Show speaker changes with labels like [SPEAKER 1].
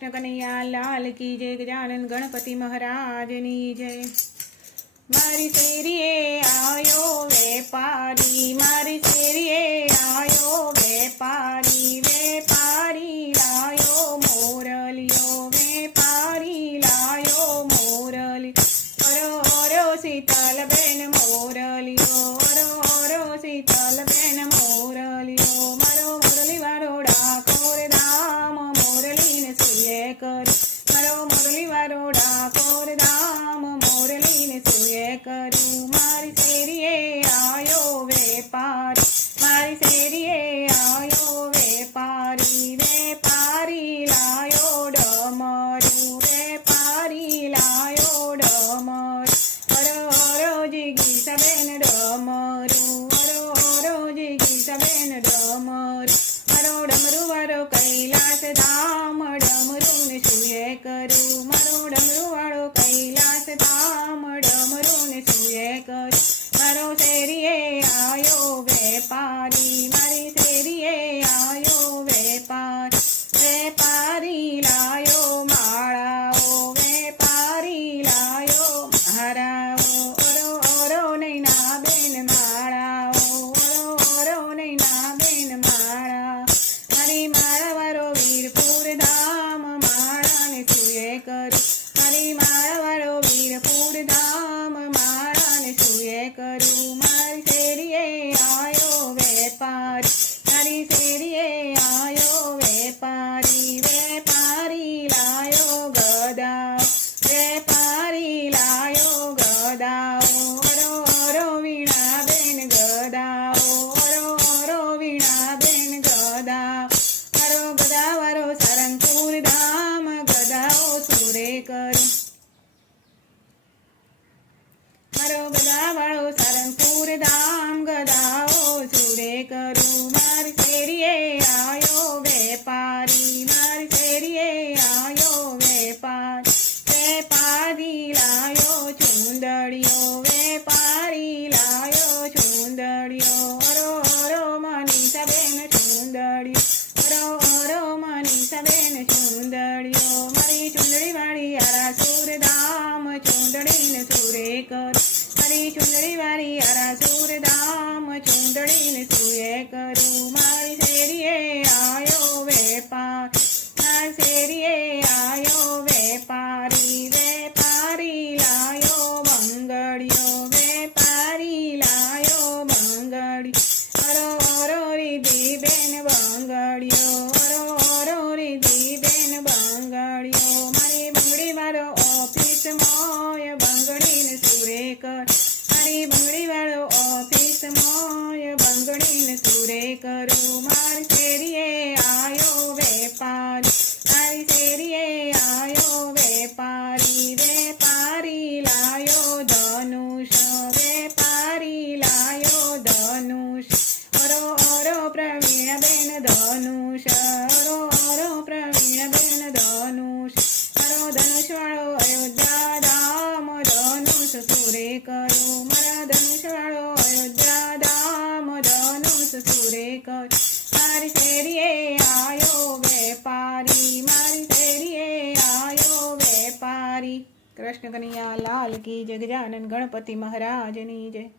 [SPEAKER 1] કનૈયા લાલ કી જય ગજાનન ગણપતિ મહારાજની જય. મારી શેરીએ આવ્યો વેપારી મારો મુરલી વાળો ડાકોર ધામ મોરલીને સુયે કરું. મારી શેરીએ આયો વેપારી, મારી શેરીએ આયો વેપારી વેપારી લાયો ડમરું, વેપારી લાયો ડમર. અરો અરો જીગી સબેન ડમરું અરો અરો જીગી સબેન ડમરું. મારો ડમરું વારો કૈલાસ ધામ કરું. મારો શેરીએ આયો વેપારી, મારી શેરીએ આયો વેપાર. વેપારી લાયો માળાઓ, વેપારી લાયો મારાઓ ઓરો ઓરો નૈના બેન માળાઓ, ઓરો ઓરો નૈના બેન માળા. મારી માળા વારો વીરપુર ધામ માળાને સુએ કરું. મારો ગદા વાળો સારંગપુર ધામ ગદાઓ, સુરે કરું માર શેરીએ આયો વેપારી, માર શેરીએ આયો વેપાર, વેપારી લાયો ચુંદડીઓ, વેપારી લાયો ચુંદડીઓ ઓરો ઓરો મનીષા બેન ચુંદડીઓ ઓરો ઓરો મનીષા બેન ચુંદડીઓ, મારી ચુંદડી વાળી આરા સુર ધામ, ચુંદડીને સુરે કર મારી ચુંદડી વાળી આરા સુર ધામ, ચુંદડીને સુએ કરું. મારી શેરીએ આયો વેપાર, મારી શેરીએ આયો વેપારી વેપારી લાયો બંગડીઓ વેપારી લાયો બંગડી અરો અરો રીધી બેન બંગડીઓ અરો અરો રીધી બેન બંગડીઓ મારી બંગડી મારો ઓફિસ મોય બંગડીને સુરે કર. મારી બંગડી વાળો ઓફિસ મોય બંગડીને સુરે કરું. મારી શેરીએ આયો વેપારી. મારી શેરીએ આયો વેપારી. વેપારી લાયો ધનુષ. વેપારી લાયો ધનુષ. ઓરો ઓરો પ્રવીણ બેન ધનુષ. ઓરો ઓરો પ્રવીણ બેન ધનુષ. મારો ધનુષ વાળો કર મારી શેરીએ આયો વેપારી, મારી શેરીએ આયો વેપારી. કૃષ્ણ કનૈયા લાલ કી જગજાનન ગજાનન ગણપતિ મહારાજની જય.